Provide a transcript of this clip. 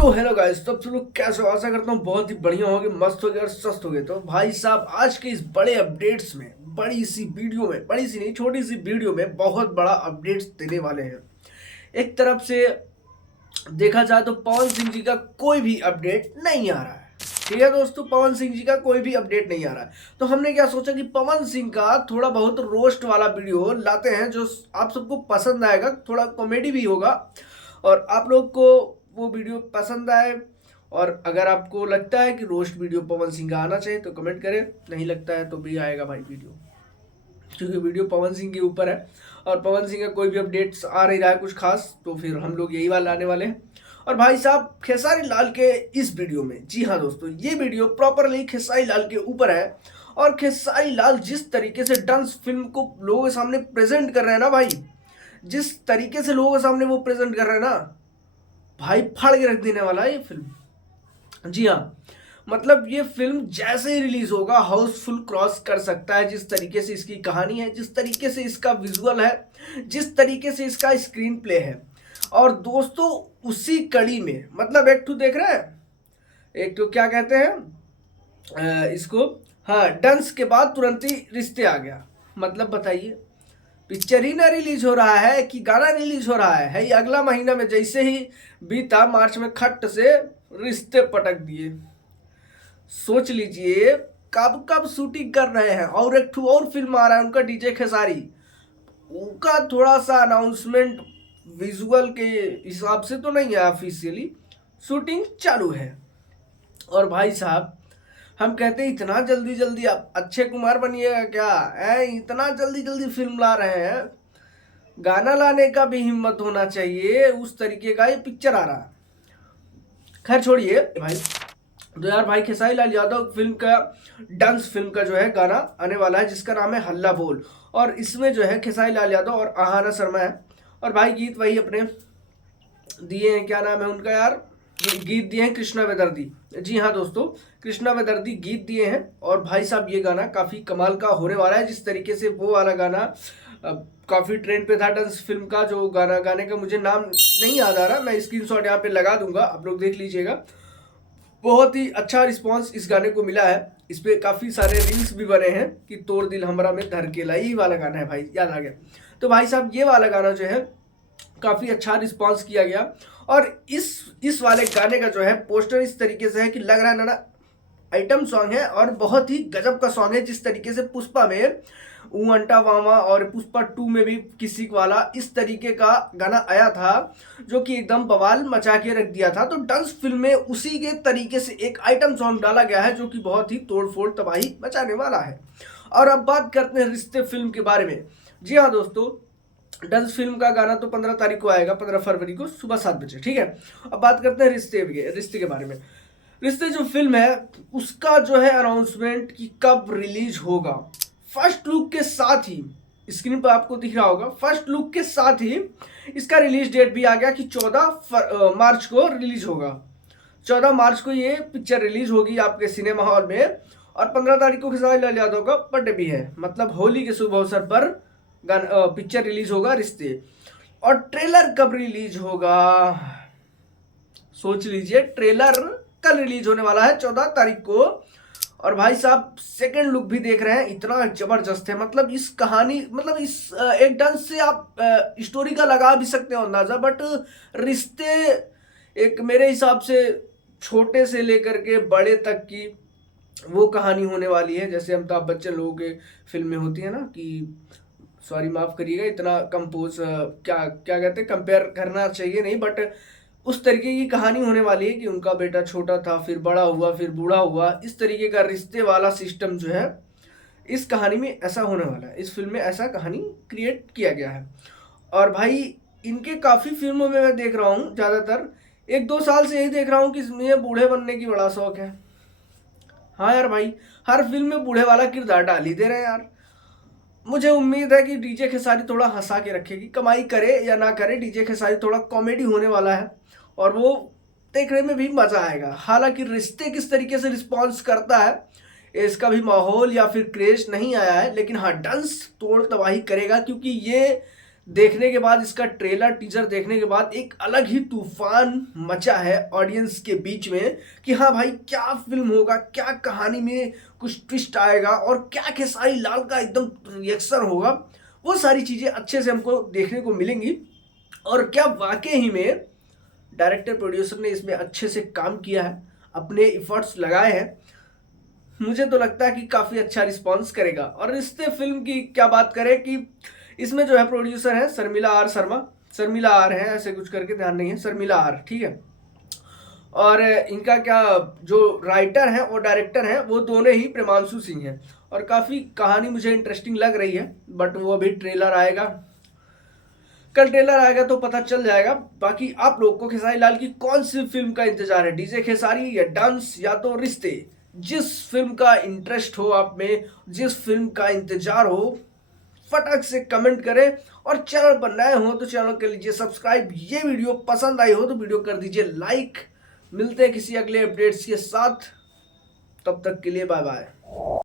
तो hello guys, तो आप सब लोग कैसे हो? आशा करता हूँ बहुत ही बढ़िया होगे, मस्त होगे और स्वस्थ होगे। तो भाई साहब, आज के इस बड़े अपडेट्स में, बड़ी सी वीडियो में, बड़ी सी नहीं छोटी सी वीडियो में बहुत बड़ा अपडेट्स देने वाले हैं। एक तरफ से देखा जाए तो पवन सिंह जी का कोई भी अपडेट नहीं आ रहा है। ठीक है दोस्तों, पवन सिंह जी का कोई भी अपडेट नहीं आ रहा है। तो हमने क्या सोचा कि पवन सिंह का थोड़ा बहुत रोस्ट वाला वीडियो लाते हैं जो आप सबको पसंद आएगा, थोड़ा कॉमेडी भी होगा और आप लोग को वो वीडियो पसंद आए। और अगर आपको लगता है कि रोस्ट वीडियो पवन सिंह का आना चाहिए तो कमेंट करें, नहीं लगता है तो भी आएगा भाई वीडियो, क्योंकि वीडियो पवन सिंह के ऊपर है और पवन सिंह का कोई भी अपडेट्स आ नहीं रहा है कुछ खास, तो फिर हम लोग यही वाला लाने वाले हैं। और भाई साहब, खेसारी लाल के इस वीडियो में, जी हाँ दोस्तों, ये वीडियो प्रॉपरली खेसारी लाल के ऊपर है। और खेसारी लाल जिस तरीके से डांस फिल्म को लोगों के सामने प्रेजेंट कर रहे हैं ना भाई, जिस तरीके से लोगों के सामने वो प्रेजेंट कर रहे हैं ना भाई, फाड़ के रख देने वाला है ये फिल्म। जी हाँ, मतलब ये फिल्म जैसे ही रिलीज होगा हाउसफुल क्रॉस कर सकता है। जिस तरीके से इसकी कहानी है, जिस तरीके से इसका विजुअल है, जिस तरीके से इसका स्क्रीन प्ले है। और दोस्तों, उसी कड़ी में मतलब एक तो देख रहे हैं, एक तो क्या कहते हैं इसको, हाँ, डंस के बाद तुरंत ही रिश्ते आ गया। मतलब बताइए, पिक्चर ही ना रिलीज हो रहा है कि गाना रिलीज हो रहा है ये अगला महीना में जैसे ही बीता मार्च में खट से रिश्ते पटक दिए। सोच लीजिए कब कब शूटिंग कर रहे हैं। और एक ठू और फिल्म आ रहा है उनका, डीजे खेसारी, उनका थोड़ा सा अनाउंसमेंट विजुअल के हिसाब से तो नहीं है, ऑफिशियली शूटिंग चालू है। और भाई साहब, हम कहते हैं इतना जल्दी जल्दी आप अक्षय कुमार बनिएगा क्या है? इतना जल्दी जल्दी फिल्म ला रहे हैं, गाना लाने का भी हिम्मत होना चाहिए। उस तरीके का ये पिक्चर आ रहा है। खैर छोड़िए भाई, तो यार भाई खेसारी लाल यादव फिल्म का, डांस फिल्म का जो है गाना आने वाला है जिसका नाम है हल्ला बोल। और इसमें जो है खेसारी लाल यादव और आहाना शर्मा है। और भाई गीत वही अपने दिए हैं, क्या नाम है उनका यार, गीत दिए हैं कृष्णा बेदर्दी। जी हाँ दोस्तों, कृष्णा बेदर्दी गीत दिए हैं। और भाई साहब, ये गाना काफ़ी कमाल का होने वाला है। जिस तरीके से वो वाला गाना काफ़ी ट्रेंड पे था डांस फिल्म का, जो गाना गाने का मुझे नाम नहीं याद आ रहा, मैं स्क्रीनशॉट यहाँ पे लगा दूंगा, आप लोग देख लीजिएगा। बहुत ही अच्छा रिस्पांस इस गाने को मिला है। इस पे काफ़ी सारे रील्स भी बने हैं कि तोड़ दिल हमरा में धड़केला, यही वाला गाना है भाई, याद आ गया। तो भाई साहब, ये वाला गाना जो है काफ़ी अच्छा रिस्पांस किया गया। और इस वाले गाने का जो है पोस्टर इस तरीके से है कि लग रहा है ना, आइटम सॉन्ग है और बहुत ही गजब का सॉन्ग है। जिस तरीके से पुष्पा में ऊ अंटा वामा और पुष्पा 2 में भी किसी वाला इस तरीके का गाना आया था जो कि एकदम बवाल मचा के रख दिया था, तो डांस फिल्म में उसी के तरीके से एक आइटम सॉन्ग डाला गया है जो कि बहुत ही तोड़फोड़ तबाही मचाने वाला है। और अब बात करते हैं रिश्ते फिल्म के बारे में। जी हाँ दोस्तों, डांस फिल्म का गाना तो 15 तारीख को आएगा, 15 फरवरी को सुबह 7 बजे। ठीक है, अब बात करते हैं रिश्ते के बारे में। रिश्ते जो फिल्म है उसका जो है अनाउंसमेंट कि कब रिलीज होगा, फर्स्ट लुक के साथ ही स्क्रीन पर आपको दिख रहा होगा, फर्स्ट लुक के साथ ही इसका रिलीज डेट भी आ गया कि 14 मार्च को रिलीज होगा। 14 मार्च को ये पिक्चर रिलीज होगी आपके सिनेमा हॉल में। और 15 तारीख को खेसारी लाल यादव का बर्थडे भी है, मतलब होली के शुभ अवसर पर पिक्चर रिलीज होगा रिश्ते। और ट्रेलर कब रिलीज होगा, सोच लीजिए, ट्रेलर कल रिलीज होने वाला है 14 तारीख को। और भाई साहब, सेकंड लुक भी देख रहे हैं, इतना जबरदस्त है। मतलब इस कहानी, मतलब इस एक डांस से आप स्टोरी का लगा भी सकते हो अंदाजा, बट रिश्ते एक मेरे हिसाब से छोटे से लेकर के बड़े तक की वो कहानी होने वाली है। जैसे अमिताभ बच्चन लोगों के फिल्म में होती है ना कि, सॉरी माफ करिएगा, इतना कंपोज क्या क्या कहते हैं, कंपेयर करना चाहिए नहीं, बट उस तरीके की कहानी होने वाली है कि उनका बेटा छोटा था, फिर बड़ा हुआ, फिर बूढ़ा हुआ। इस तरीके का रिश्ते वाला सिस्टम जो है इस कहानी में ऐसा होने वाला है, इस फिल्म में ऐसा कहानी क्रिएट किया गया है। और भाई इनके काफ़ी फिल्मों में मैं देख रहा हूँ, ज़्यादातर 1-2 साल से यही देख रहा हूँ कि इसमें बूढ़े बनने की बड़ा शौक है। हाँ यार भाई, हर फिल्म में बूढ़े वाला किरदार डाल ही दे रहे हैं यार। मुझे उम्मीद है कि डीजे खेसारी थोड़ा हंसा के रखेगी, कमाई करे या ना करे, डीजे खेसारी थोड़ा कॉमेडी होने वाला है और वो देखने में भी मज़ा आएगा। हालांकि रिश्ते किस तरीके से रिस्पॉन्स करता है इसका भी माहौल या फिर क्रेज नहीं आया है, लेकिन हाँ, डांस तोड़ तबाही करेगा क्योंकि ये देखने के बाद, इसका ट्रेलर टीजर देखने के बाद एक अलग ही तूफान मचा है ऑडियंस के बीच में कि हाँ भाई क्या फिल्म होगा, क्या कहानी में कुछ ट्विस्ट आएगा और क्या खेसारी लाल का एकदम रिएक्शन होगा। वो सारी चीज़ें अच्छे से हमको देखने को मिलेंगी। और क्या वाकई ही में डायरेक्टर प्रोड्यूसर ने इसमें अच्छे से काम किया है, अपने इफर्ट्स लगाए हैं। मुझे तो लगता है कि काफ़ी अच्छा रिस्पांस करेगा। और रिश्ते फिल्म की क्या बात करें कि इसमें जो है प्रोड्यूसर है शर्मिला आर शर्मा, शर्मिला आर है ऐसे कुछ करके, ध्यान नहीं है, शर्मिला आर, ठीक है। और इनका क्या जो राइटर है और डायरेक्टर है वो दोनों ही प्रेमांशु सिंह हैं। और काफ़ी कहानी मुझे इंटरेस्टिंग लग रही है, बट वो अभी ट्रेलर आएगा, कल ट्रेलर आएगा तो पता चल जाएगा। बाकी आप लोग को खेसारी लाल की कौन सी फिल्म का इंतजार है, डीजे खेसारी या डांस या तो रिश्ते? जिस फिल्म का इंटरेस्ट हो आप में, जिस फिल्म का इंतजार हो, फटाक से कमेंट करें। और चैनल पर नए हो तो चैनल कर लीजिए सब्सक्राइब। ये वीडियो पसंद आई हो तो वीडियो कर दीजिए लाइक। मिलते हैं किसी अगले अपडेट्स के साथ, तब तक के लिए बाय बाय।